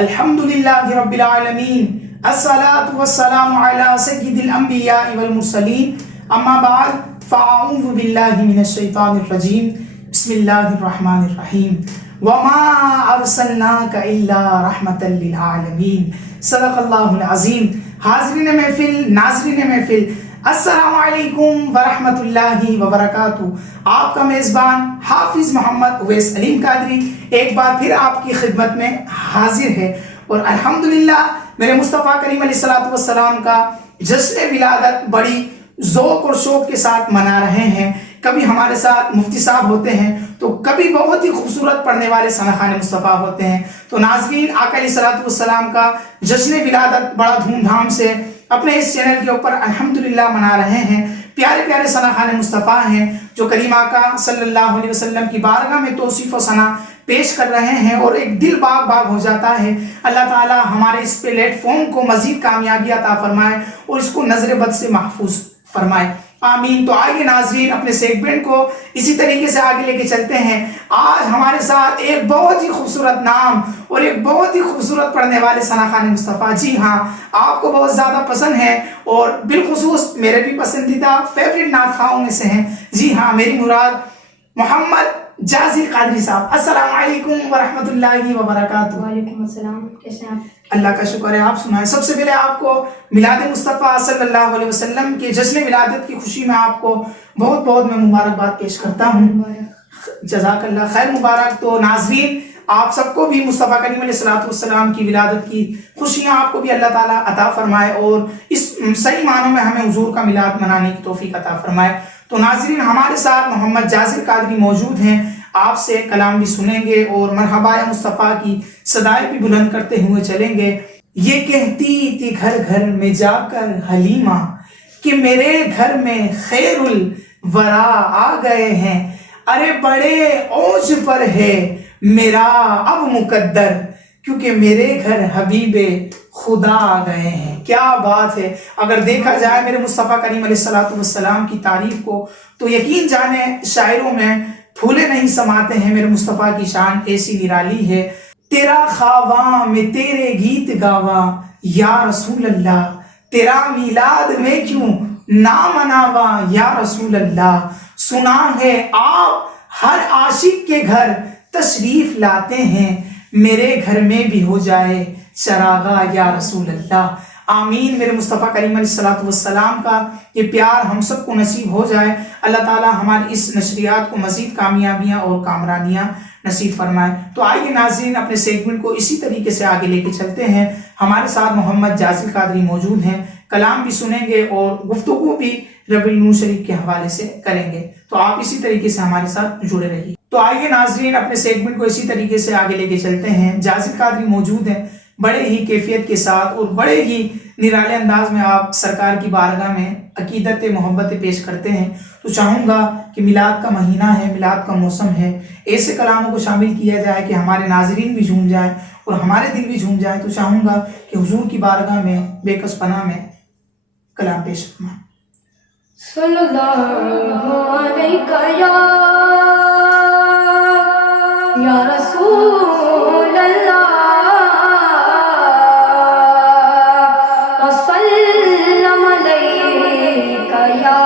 الحمدللہ رب العالمین الصلاة والسلام علی سید الانبیاء والمرسلین اما بعد فاعوذ باللہ من الشیطان الرجیم بسم اللہ الرحمن الرحیم وما ارسلناک الا رحمتا للعالمین صدق اللہ العظیم۔ حاضرین محفل، ناظرین محفل، السلام علیکم ورحمۃ اللہ وبرکاتہ۔ آپ کا میزبان حافظ محمد اویس علیم قادری ایک بار پھر آپ کی خدمت میں حاضر ہے، اور الحمدللہ میرے مصطفیٰ کریم علیہ السلام کا جشن ولادت بڑی ذوق اور شوق کے ساتھ منا رہے ہیں۔ کبھی ہمارے ساتھ مفتی صاحب ہوتے ہیں تو کبھی بہت ہی خوبصورت پڑھنے والے ثنا خوان مصطفیٰ ہوتے ہیں۔ تو ناظرین، آقا علیہ السلام کا جشن ولادت بڑا دھوم دھام سے اپنے اس چینل کے اوپر الحمدللہ منا رہے ہیں۔ پیارے پیارے ثنا خوان مصطفیٰ ہیں جو کریم آقا صلی اللہ علیہ وسلم کی بارگاہ میں توصیف و ثنا پیش کر رہے ہیں، اور ایک دل باغ باغ ہو جاتا ہے۔ اللہ تعالی ہمارے اس پلیٹ فارم کو مزید کامیابی عطا فرمائے اور اس کو نظر بد سے محفوظ فرمائے، آمین۔ تو آئیے ناظرین، اپنے سیگمنٹ کو اسی طریقے سے آگے لے کے چلتے ہیں۔ آج ہمارے ساتھ ایک بہت ہی خوبصورت نام اور ایک بہت ہی خوبصورت پڑھنے والے ثنا خوان مصطفیٰ، جی ہاں، آپ کو بہت زیادہ پسند ہے اور بالخصوص میرے بھی پسندیدہ فیوریٹ نعت خواہوں میں سے ہیں۔ جی ہاں، میری مراد محمد جازر قادری صاحب۔ السلام علیکم ورحمۃ اللہ وبرکاتہ۔ وعلیکم السلام، کیسے ہیں آپ؟ اللہ کا شکر ہے، آپ سنائیں۔ سب سے پہلے آپ کو میلاد مصطفیٰ صلی اللہ علیہ وسلم کے جشن ولادت کی خوشی میں آپ کو بہت بہت میں مبارکباد پیش کرتا ہوں۔ جزاک اللہ خیر، مبارک۔ تو ناظرین، آپ سب کو بھی مصطفیٰ کریم علیہ السلام کی ولادت کی خوشیاں آپ کو بھی اللہ تعالیٰ عطا فرمائے، اور اس صحیح معنوں میں ہمیں حضور کا میلاد منانے کی توفیق عطا فرمائے۔ تو ناظرین، ہمارے ساتھ محمد جازر قادری موجود ہیں، آپ سے کلام بھی سنیں گے اور مرحبا یا مصطفیٰ کی صدائیں بھی بلند کرتے ہوئے چلیں گے۔ یہ کہتی تھی گھر گھر میں جا کر حلیمہ کہ میرے گھر میں خیر الورا آ گئے ہیں، ارے بڑے اوج پر ہے میرا اب مقدر، کیونکہ میرے گھر حبیب خدا آ گئے ہیں۔ کیا بات ہے! اگر دیکھا جائے میرے مصطفیٰ کریم علیہ السلام کی تعریف کو تو یقین جانے شاعروں میں پھولے نہیں سماتے ہیں۔ میرے مصطفیٰ کی شان ایسی نرالی ہے۔ تیرا خواہاں میں تیرے گیت گاواں یا رسول اللہ، تیرا میلاد میں کیوں نہ مناواں یا رسول اللہ، سنا ہے آپ ہر عاشق کے گھر تشریف لاتے ہیں، میرے گھر میں بھی ہو جائے چراغا یا رسول اللہ، آمین۔ میرے مصطفیٰ کریم علیہ السلام کا یہ پیار ہم سب کو نصیب ہو جائے۔ اللہ تعالی ہماری اس نشریات کو مزید کامیابیاں اور کامرانیاں نصیب فرمائے۔ تو آئیے ناظرین، اپنے سیگمنٹ کو اسی طریقے سے آگے لے کے چلتے ہیں۔ ہمارے ساتھ محمد جازر قادری موجود ہیں، کلام بھی سنیں گے اور گفتگو بھی ربیع النور شریف کے حوالے سے کریں گے۔ تو آپ اسی طریقے سے ہمارے ساتھ جڑے رہیے۔ تو آئیے ناظرین، اپنے سیگمنٹ کو اسی طریقے سے آگے لے کے چلتے ہیں۔ جازر قادری موجود ہیں، بڑے ہی کیفیت کے ساتھ اور بڑے ہی نرالے انداز میں آپ سرکار کی بارگاہ میں عقیدت محبت پیش کرتے ہیں۔ تو چاہوں گا کہ میلاد کا مہینہ ہے، میلاد کا موسم ہے، ایسے کلاموں کو شامل کیا جائے کہ ہمارے ناظرین بھی جھوم جائیں اور ہمارے دل بھی جھوم جائیں۔ تو چاہوں گا کہ حضور کی بارگاہ میں بے کس پناہ میں کلام پیش فرمائیں۔ صلی اللہ علیہ یا رسول اللہ، وسلم علیک یا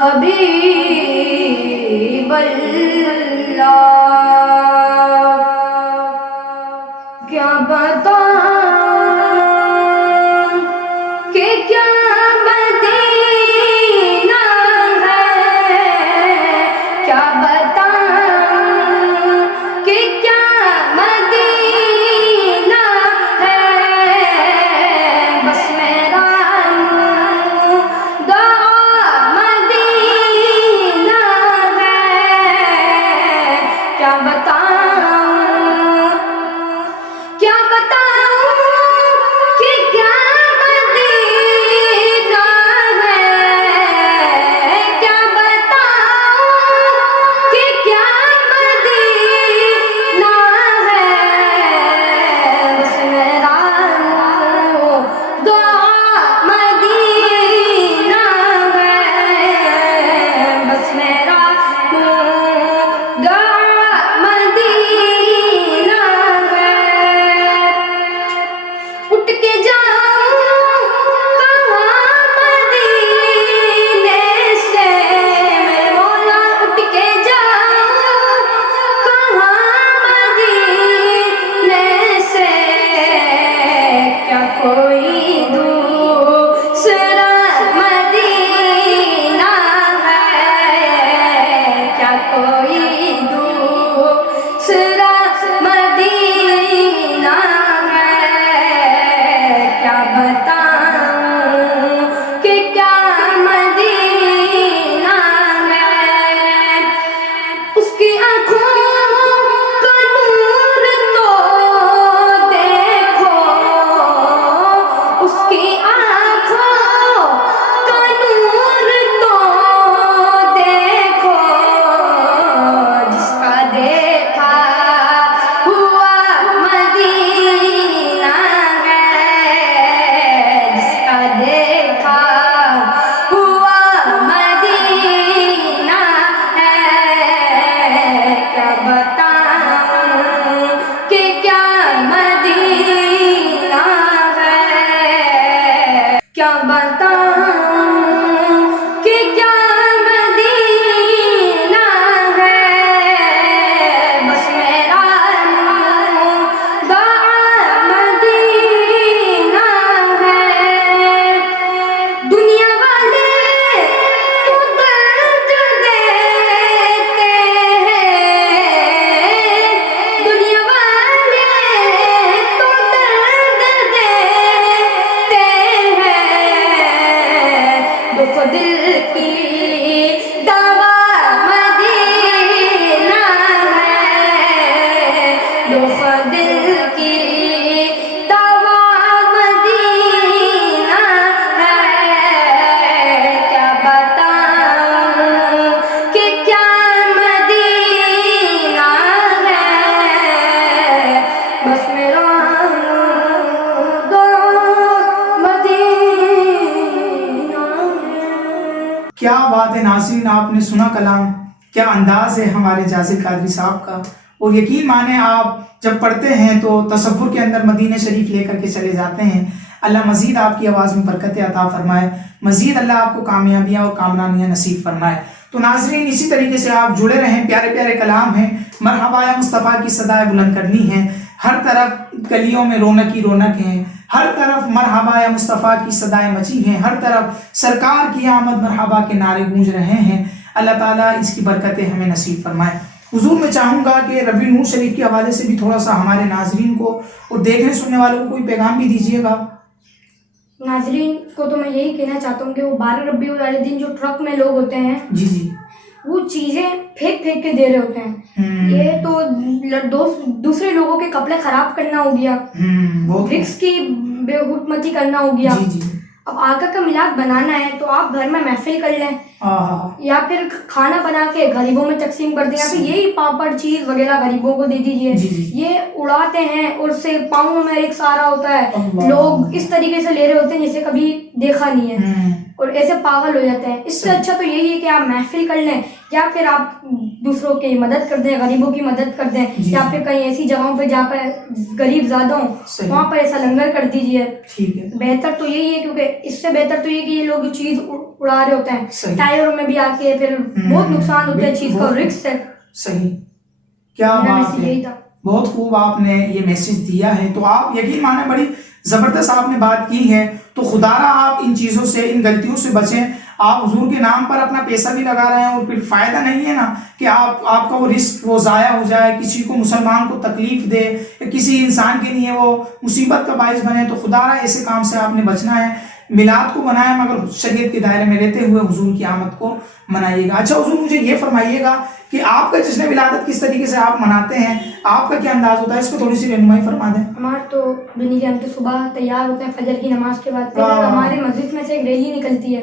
حبیب اللہ۔ کیا بتاؤں کہ کیا مدینہ ہے، کیا بتاؤں کہ کیا مدینہ ہے، بس میرا دعا مدینہ ہے، کیا بتاؤں، کیا بتاؤں کیا بات ہے ناظرین، آپ نے سنا کلام، کیا انداز ہے ہمارے جازل قادری صاحب کا، اور یقین مانیں آپ جب پڑھتے ہیں تو تصور کے اندر مدینہ شریف لے کر کے چلے جاتے ہیں۔ اللہ مزید آپ کی آواز میں برکت عطا فرمائے، مزید اللہ آپ کو کامیابیاں اور کامرانیاں نصیب فرمائے۔ تو ناظرین اسی طریقے سے آپ جڑے رہیں، پیارے پیارے کلام ہیں، مرحبا یا مصطفیٰ کی صدائے بلند کرنی ہے، ہر طرف گلیوں میں رونق ہی رونق ہیں، ہر طرف مرحبا یا مصطفیٰ کی صدائیں مچی ہیں، ہر طرف سرکار کی آمد مرحبا کے نعرے گونج رہے ہیں۔ اللہ تعالیٰ اس کی برکتیں ہمیں نصیب فرمائے۔ حضور میں چاہوں گا کہ ربیع نور شریف کے حوالے سے بھی تھوڑا سا ہمارے ناظرین کو اور دیکھنے سننے والوں کو کوئی پیغام بھی دیجیے گا۔ ناظرین کو تو میں یہی کہنا چاہتا ہوں کہ وہ 12 ربیع والے دن جو ٹرک میں لوگ ہوتے ہیں جی جی، وہ چیزیں پھینک پھینک کے دے رہے ہوتے ہیں، یہ تو دوسرے لوگوں کے کپڑے خراب کرنا ہو گیا، رکس کی بے حرمتی کرنا ہو گیا۔ جی جی، اب آقا کا میلاد بنانا ہے تو آپ گھر میں محفل کر لیں، یا پھر کھانا بنا کے غریبوں میں تقسیم کر دیں، یا پھر یہی پاپڑ چیز وغیرہ غریبوں کو دے دیجیے۔ یہ اڑاتے ہیں اور اس سے پاؤں میں رکس آ رہا ہوتا ہے، لوگ اس طریقے سے لے رہے ہوتے ہیں جسے کبھی دیکھا نہیں ہے اور ایسے پاگل ہو جاتے ہیں۔ اس سے اچھا تو یہی ہے کہ آپ محفل کر لیں، یا پھر آپ دوسروں کی مدد کر دیں، غریبوں کی مدد کر دیں، یا پھر کہیں ایسی جگہوں پہ جہاں پر غریب زیادہ ہوں وہاں پر ایسا لنگر کر دیجیے۔ بہتر تو یہی ہے، کیونکہ اس سے بہتر تو یہ کہ یہ لوگ چیز اڑا رہے ہوتے ہیں، ٹائروں میں بھی آ کے پھر بہت نقصان ہوتا ہے چیز کا، رکس ہے۔ صحیح، کیا بات ہے، بہت خوب آپ نے یہ میسج دیا ہے۔ تو آپ یقین مانیں بڑی زبردست آپ نے بات کی ہے، تو خدا را آپ ان چیزوں سے، ان غلطیوں سے بچیں۔ آپ حضور کے نام پر اپنا پیسہ بھی لگا رہے ہیں اور پھر فائدہ نہیں ہے نا کہ آپ کا وہ رزق وہ ضائع ہو جائے، کسی کو مسلمان کو تکلیف دے، یا کسی انسان کے لیے وہ مصیبت کا باعث بنے۔ تو خدا را ایسے کام سے آپ نے بچنا ہے۔ میلاد کو منائیں مگر شریعت کے دائرے میں رہتے ہوئے حضور کی آمد کو منائیے گا۔ اچھا حضور مجھے یہ فرمائیے گا کہ آپ کا جشن ولادت کس طریقے سے آپ مناتے ہیں، آپ کا کیا انداز ہوتا ہے، اس کو تھوڑی سی رہنمائی فرما دیں۔ ہمارا تو بنی کہ ہم تو صبح تیار ہوتے ہیں فجر کی نماز کے بعد، پھر ہمارے مسجد میں سے ایک ریلی نکلتی ہے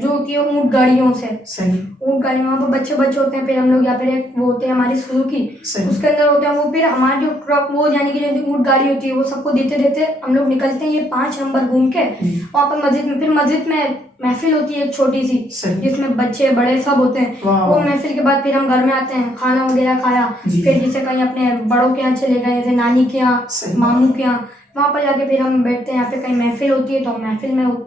جو ہوتی ہے اونٹ گاڑیوں سے، اونٹ گاڑی وہاں پر بچے ہوتے ہیں، پھر ہم لوگ یا پھر ایک وہ ہوتے ہیں ہماری سزوکی، اس کے اندر ہوتے ہیں وہ، پھر ہماری جو ٹرک وہ یعنی کہ جو اونٹ گاڑی ہوتی ہے وہ سب کو دیتے دیتے ہم لوگ نکلتے ہیں یہ 5 نمبر گھوم کے وہاں پر مسجد میں۔ پھر مسجد میں محفل ہوتی ہے ایک چھوٹی سی جس میں بچے بڑے سب ہوتے ہیں، وہ محفل کے بعد پھر ہم گھر میں آتے ہیں، کھانا وغیرہ کھایا، پھر جیسے کہیں اپنے بڑوں کے یہاں چلے گئے، جیسے نانی کے یہاں، ماموں کے یہاں، وہاں پر جا کے پھر ہم بیٹھتے ہیں، یہاں پہ کہیں محفل ہوتی ہے تو ہم محفل میں ہوتے ہیں۔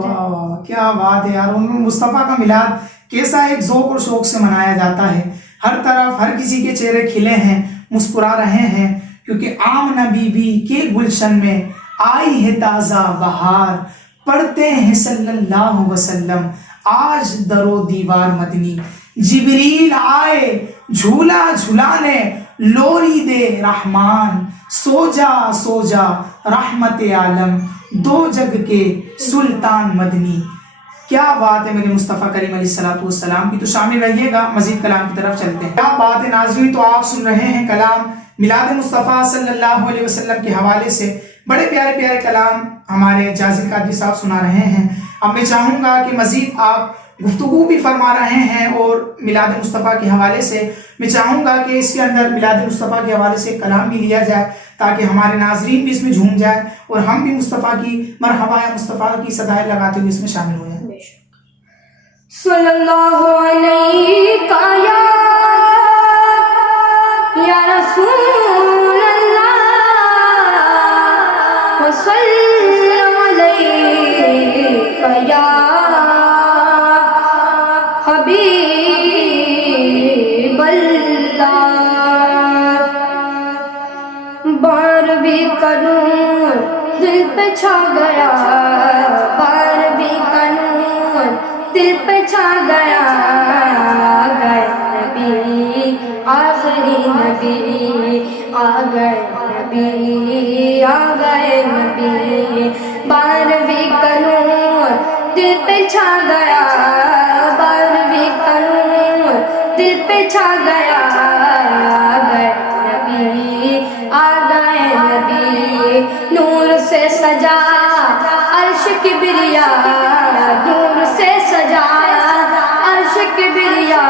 واہ کیا بات ہے یار، مصطفیٰ کا میلاد کیسا ایک ذوق اور شوق سے منایا جاتا ہے، ہر طرف ہر کسی کے چہرے کھلے ہیں، مسکرا رہے ہیں، کیونکہ آمنہ بی بی کے گلشن میں آئی ہے تازہ بہار، پڑھتے ہیں صلی اللہ وسلم آج در و دیوار مدنی، جبریل آئے جھولا جھلانے لوری دے رحمان، سو جا رحمت عالم دو جگ کے سلطان مدنی۔ کیا بات ہے میرے مصطفیٰ کریم علیہ السلام کی، تو شامل رہیے گا، مزید کلام کی طرف چلتے ہیں۔ کیا بات ہے ناظرین، تو آپ سن رہے ہیں کلام میلاد مصطفیٰ صلی اللہ علیہ وسلم کے حوالے سے، بڑے پیارے پیارے کلام ہمارے جازل قادری صاحب سنا رہے ہیں۔ اب میں چاہوں گا کہ مزید آپ گفتگو بھی فرما رہے ہیں، اور میلاد مصطفیٰ کے حوالے سے میں چاہوں گا کہ اس کے اندر میلاد مصطفیٰ کے حوالے سے کلام بھی لیا جائے تاکہ ہمارے ناظرین بھی اس میں جھوم جائیں اور ہم بھی مصطفیٰ کی مرحبا یا مصطفیٰ کی صدائیں لگاتے ہوئے اس میں شامل ہو جائیں۔ صلی اللہ علیہ یا رسول اللہ وصلی علیہ یا حبیب اللہ، بارہویں کا نور دل پہ چھا گیا، بارہویں کا نور دل پہ چھا گیا، آ گئے نبی آخری نبی، آ گئے نبی، آ گئے نبی، بارہویں کا نور دل پہ چھا گیا، بارہویں کا نور دل پہ چھا گیا، آ گئے نبی، آ گئے نبی، نور سے سجا عرش کبریا، نور سے سجایا عرش کبریا،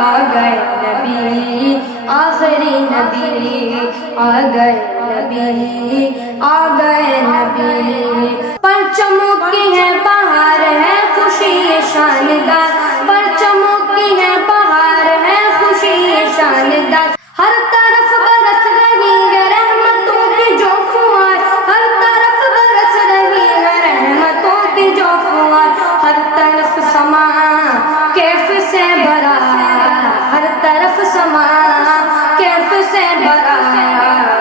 آ گئے نبی آخری نبی، آ گئے نبی، آ گئے نبی، پرچموں کی ہے بہار ہے خوشی شاندار، پرچموں کی ہے بہار ہے خوشی شاندار، ہر طرف برس رہی ہے رحمتوں کی جو فوار، ہر طرف برس رہی ہے رحمتوں کی جو فوار، ہر طرف سما کیف سے بھرا، ہر طرف سما کیف سے بھرا،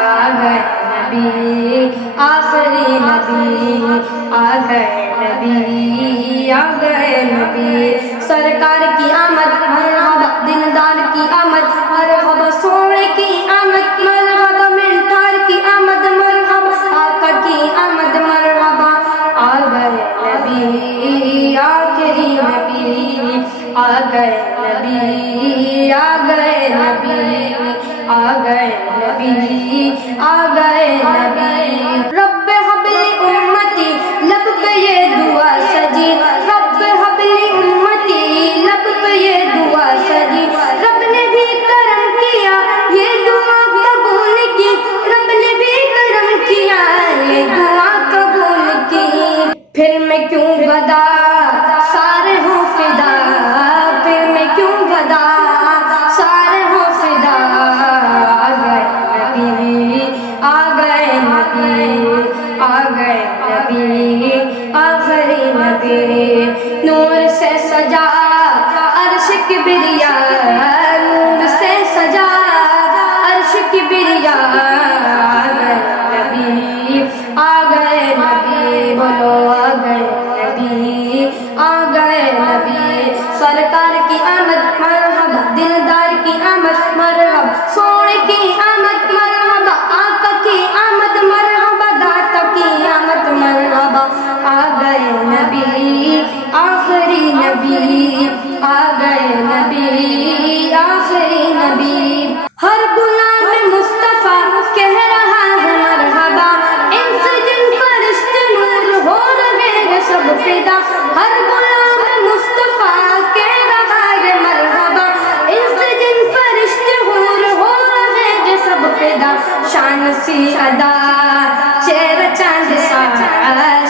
آ گئے نبی آخری نبی، آ گئے نبی، آ گئے نبی، سرکار کی آمد مرحبا، دلدار کی آمد مرحبا، سونے کی آمد مرحبا، منٹار کی آمد مرحبا، آقا کی آمد مرحبا، آ گئے نبی آخری نبی، آ گئے نبی، آ گئے نبی، آ گئے نبی، آ گئے نبی، رب حبلی امتی لب پہ یہ دعا سجی، رب حبلی امتی لب پہ یہ دعا سجی، رب نے بھی کرم کیا یہ دعا قبول کی، رب نے بھی کرم کیا یہ دعا قبول کی، پھر میں کیوں گدا سارے ہوں فدا، پھر میں کیوں گدا سارے ہوں فدا، آ گئے نبی، آ گئے نبی، آ گئے نبی، آخری نبی، نور سے سجا عرش کبریا، نور سے سجا عرش کبریا، آ گئے نبی، آ گئے نبی، بولو آ گئے نبی، آ گئے نبی، سرکار کی آمد مرحبا، دلدار کی آمد مرحبا، سونے کی آمد مرحبا، آقا کی آمد مرحبا، داتا کی آمد مرحبا، آ گئے نبی آخری نبی، آ گئے نبی آخری نبی، ہر غلام مصطفیٰ کہہ رہا ہے مرحبا، انس جن فرشتے نور ہو رہے ہیں سب فدا، ہر غلام مصطفیٰ کہہ رہا ہے مرحبا، انس جن فرشتے نور ہو رہے ہیں سب فدا، شان سی ادا چہرہ چاند سا،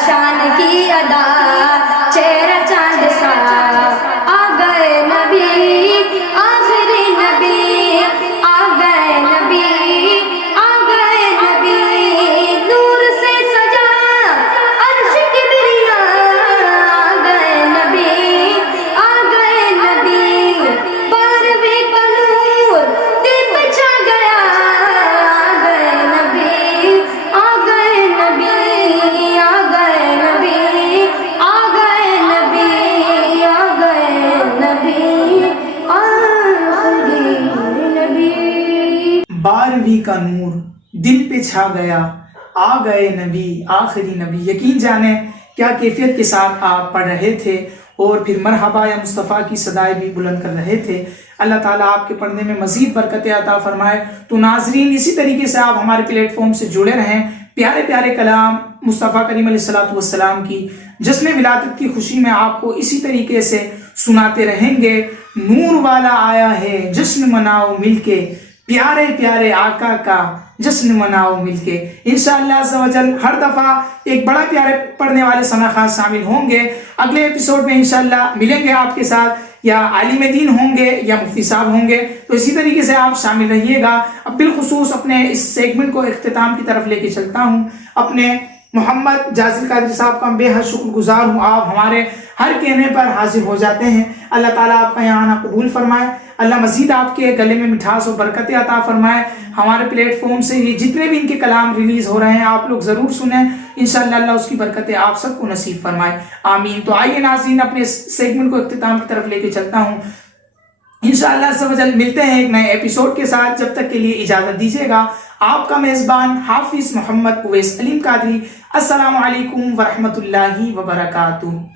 شان کی ادا چہرہ چاند سا، آ گئے نبی آخری نبی، آ گئے نبی، آ گئے نبی، نور سے سجا عرش کبریا، آ گئے نبی، آ گئے نبی، 12ویں کا نور دل پہ چھا گیا، آ گئے نبی، آ گئے نبی، آ گئے نبی، آ گئے نبی، آ گئے نبی، آخری نبی، 12ویں کا نور دل پہ چھا گیا، آ گئے نبی آخری نبی۔ یقین جانیں کیا کیفیت کے ساتھ آپ پڑھ رہے تھے اور پھر مرحبا یا مصطفیٰ کی صدائیں بھی بلند کر رہے تھے۔ اللہ تعالیٰ آپ کے پڑھنے میں مزید برکتیں عطا فرمائے۔ تو ناظرین اسی طریقے سے آپ ہمارے پلیٹ فارم سے جڑے رہیں، پیارے پیارے کلام مصطفیٰ کریم علیہ السلام کی جشن ولادت کی خوشی میں آپ کو اسی طریقے سے سناتے رہیں گے۔ نور والا آیا ہے جشن مناؤ مل کے، پیارے پیارے آقا کا جشن مناؤ مل کے۔ انشاءاللہ عز و جل ہر دفعہ ایک بڑا پیارے پڑھنے والے سمع خاص شامل ہوں گے۔ اگلے ایپیسوڈ میں انشاءاللہ ملیں گے آپ کے ساتھ، یا عالم دین ہوں گے یا مفتی صاحب ہوں گے، تو اسی طریقے سے آپ شامل رہیے گا۔ اب بالخصوص اپنے اس سیگمنٹ کو اختتام کی طرف لے کے چلتا ہوں۔ اپنے محمد جازل قادری صاحب کا بے حد شکر گزار ہوں، آپ ہمارے ہر کہنے پر حاضر ہو جاتے ہیں۔ اللہ تعالیٰ آپ کا یہاں آنا قبول فرمائے، اللہ مزید آپ کے گلے میں مٹھاس و برکتیں عطا فرمائے۔ ہمارے پلیٹ فارم سے یہ جتنے بھی ان کے کلام ریلیز ہو رہے ہیں آپ لوگ ضرور سنیں، انشاءاللہ اللہ اس کی برکتیں آپ سب کو نصیب فرمائے، آمین۔ تو آئیے ناظرین اپنے سیگمنٹ کو اختتام کی طرف لے کے چلتا ہوں۔ انشاءاللہ عز و جل ملتے ہیں ایک نئے ایپیسوڈ کے ساتھ، جب تک کے لیے اجازت دیجیے گا۔ آپ کا میزبان حافظ محمد اویس علیم قادری۔ السلام علیکم ورحمۃ اللہ وبرکاتہ۔